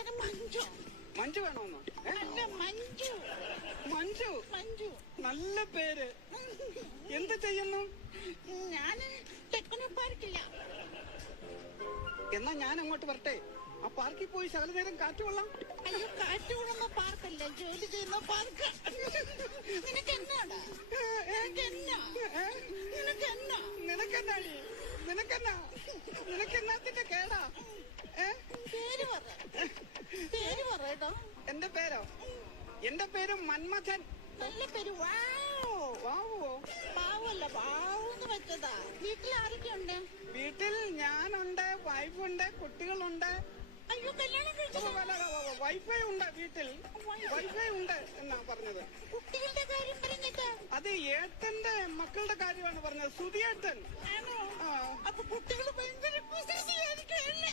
പേര് മഞ്ജു. മഞ്ജു വേണോന്നോ? അല്ല, മഞ്ജു. മഞ്ജു മഞ്ജു നല്ല പേര്. എന്ത് ചെയ്യുന്നു? ഞാന് ടെക്നോ പാർക്കില്ല. എന്നാ ഞാൻ അങ്ങോട്ട് വരട്ടെ? ആ പാർക്കിൽ പോയി ശകല നേരം കാറ്റ് കൊള്ളാം. അയ്യോ, കാറ്റ് കൊള്ളുന്ന പാർക്കല്ല, ജോലി ചെയ്യുന്ന പാർക്ക്. നിനക്ക് എന്നാടാ? നിനക്കെന്നാടി? നിനക്കെന്നാത്തിന്റെ കേടാ? പേര് പറയട്ടോ. എന്റെ പേരോ? എന്റെ പേര് മന്മഥൻ. നല്ല പേര്. വാവോ? പാവല്ല, വാവെന്ന് വെച്ചതാ. വീട്ടിൽ ആരൊക്കെ ഉണ്ട്? വീട്ടിൽ ഞാനുണ്ട്, വൈഫുണ്ട്, കുട്ടികളുണ്ട്. അയ്യോ, കല്യാണം കഴിച്ചോ? വൈഫൈ ഉണ്ട് വീട്ടിൽ. വൈഫൈ ഉണ്ട് എന്നാ പറഞ്ഞത്. കുട്ടികളുടെ കാര്യം പറഞ്ഞിട്ട്? അത് ഏട്ടന്റെ മക്കളുടെ കാര്യമാണ് പറഞ്ഞത്. സുധിയേട്ടൻ. ആണോ? അപ്പൊ കുട്ടികൾ ഭയങ്കര കുസൃതിയായിരിക്കും അല്ലേ?